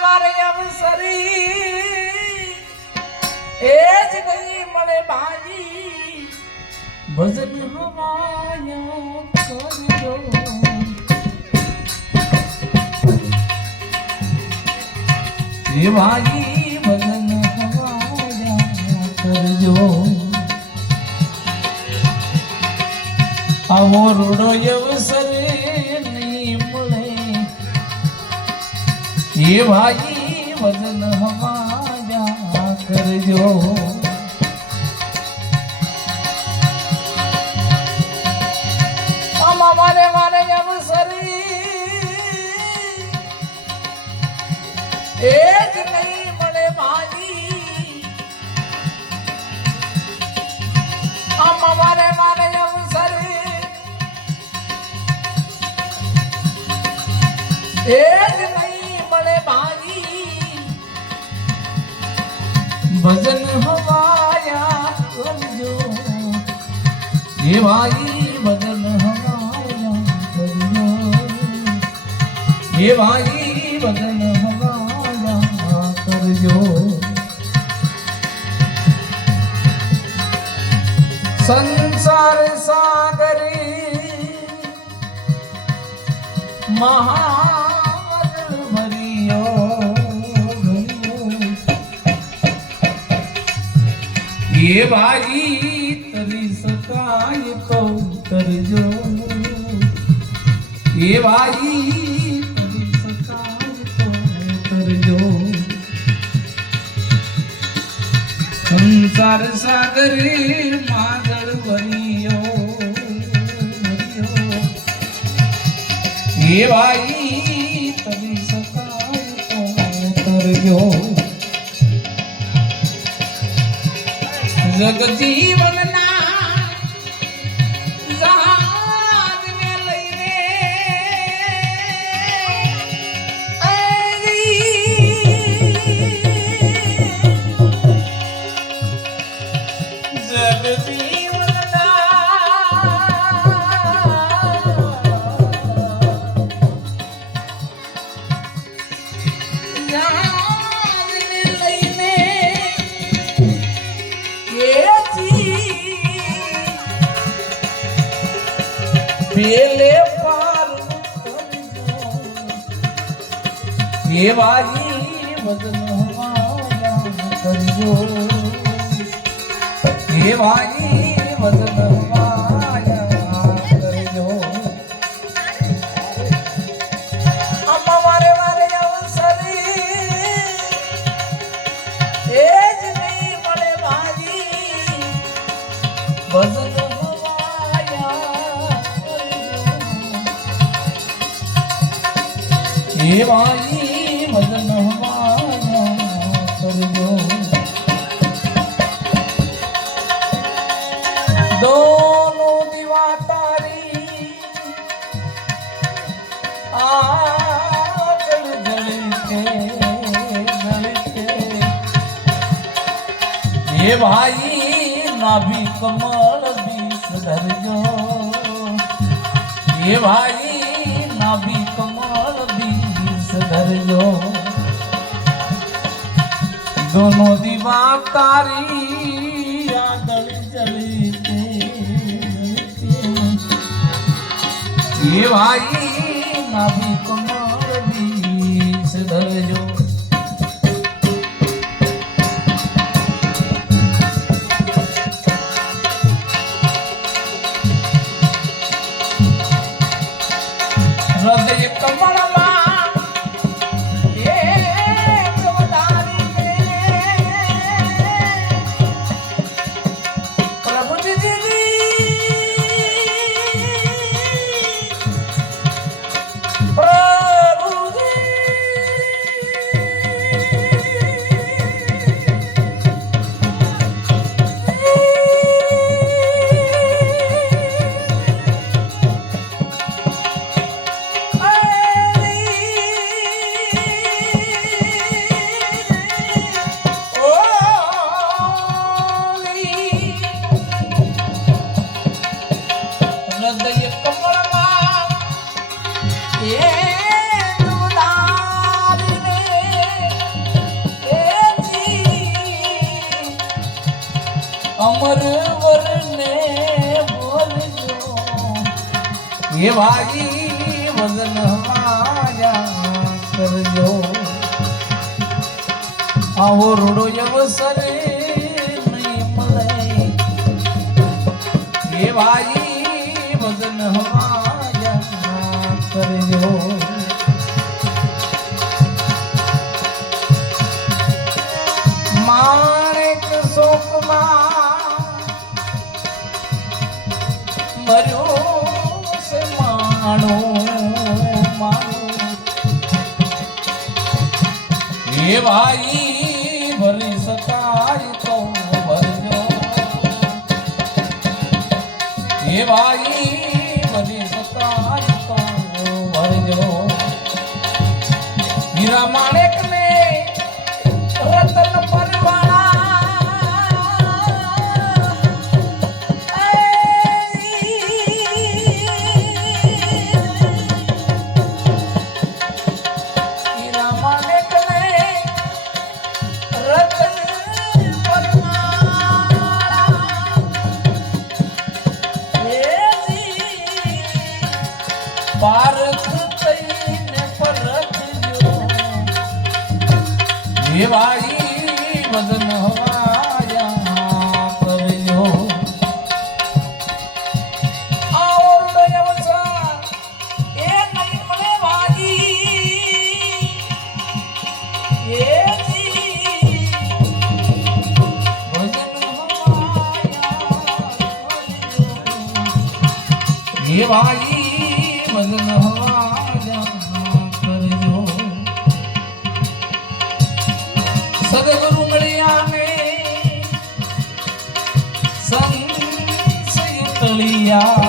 મારે અવસરી. એ જ ગઈ મને બાજી. ભજન હવાયા ભજન કરજો. આવો રૂડો અવસરે. એ ભાઈ વજન હમાયા કરજો. મારે મારે અવસરી. એ જ નહીં મળે ભાજી આમાં મારે મારે અવસરી. એ જ નહીં ભજન હવાયા કરજો. ભાઈ ભજન હવાયા કરજો. ભાઈ ભજન હવાયા કરજો. સંસાર સાગરી મહાવજળ ભર્યો. એ ભાઈ તરી શકાય તો તરજો એ ભાઈ તરી શકાય તો તરજો સંસાર સાગરે માગળ ભર્યો. એ ભાઈ તરી સકાય તો તરજો જગજીવનના જહાજને પેલે પાર વાજી વદન કરજો. વાજી વદન ભજન હવાયા કરજો દોનો દીવા તારી. જળકે એ ભાઈ નાભી કમળ બીસ ધરજો. એ ભાઈ નાભી ધરજો દોનો દીવા તારી આગળ જલતે એ ભાઈ નાભી કમળ બીસ ધરજો હૃદય અમર વરને બોલજો. હે ભાઈ વજન માયા કરજો. આવો રોડો અવસરે નહીં મળે. હે ભાઈ હે દેવાઈ મગન કરજો. સદગુરુ મળ્યા ને સંતળિયા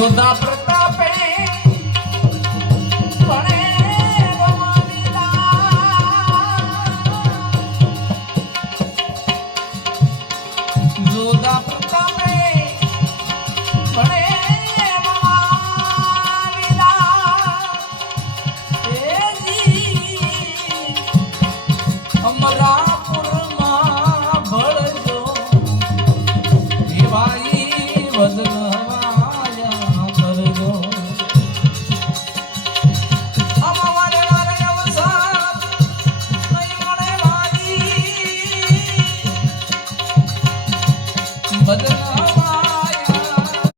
ajuda a.